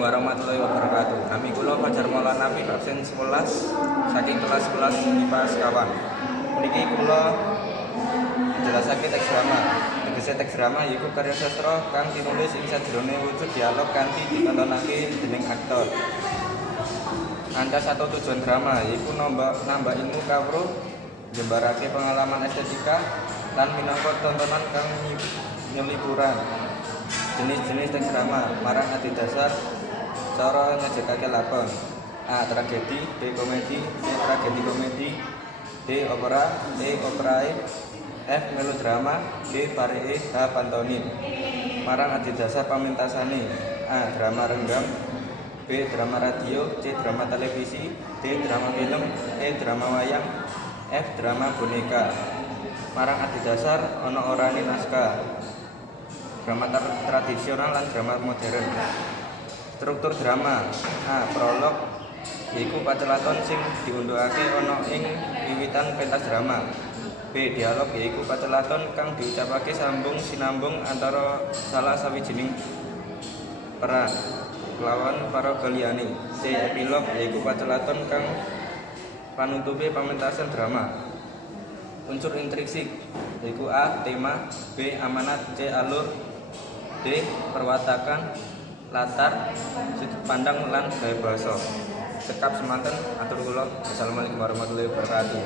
Assalamualaikum warahmatullahi wabarakatuh. Nami kula Fajar Maulana Nafi absen 11 saking kelas 11 IPA sekawan. Niki kula jelasake teks drama. Tegese teks drama yaiku karya sastra kang tinulis ing sajroné wujud dialog kanthi ditontonake dening aktor. Angka 1 tujuan drama yaiku nambah ilmu kawruh, jembarake pengalaman estetika lan minangka tontonan kang nyeliburan. Jenis-jenis teks drama marang adhedhasar cara ngajekake lakon. A. Tragedi, B. Komedi, C. Tragedi komedi, D. Opera, E. Operae, F. Melodrama, G. Varie, H. Pantomim. Marang adhedhasar pamentasane. A. Drama renggam, B. Drama radio, C. Drama televisi, D. Drama film, E. Drama wayang, F. Drama boneka. Marang adhedhasar ana orane naskah. Drama tradisional lan drama modern. Struktur drama. A. Prolog yaiku pacelaton sing diundhukake ana ing wiwitan pentas drama. B. Dialog yaiku pacelaton kang diucapake sambung sinambung antara salah sawijining peran kelawan paraga liyane. C. Epilog yaiku pacelaton kang panutupe pamentasan drama. Unsur intrinsik yaiku A. Tema, B. Amanat, C. Alur, D. Perwatakan, latar, sudut pandang lan gaya basa. Sekap semanten atur kula. Assalamualaikum warahmatullahi wabarakatuh.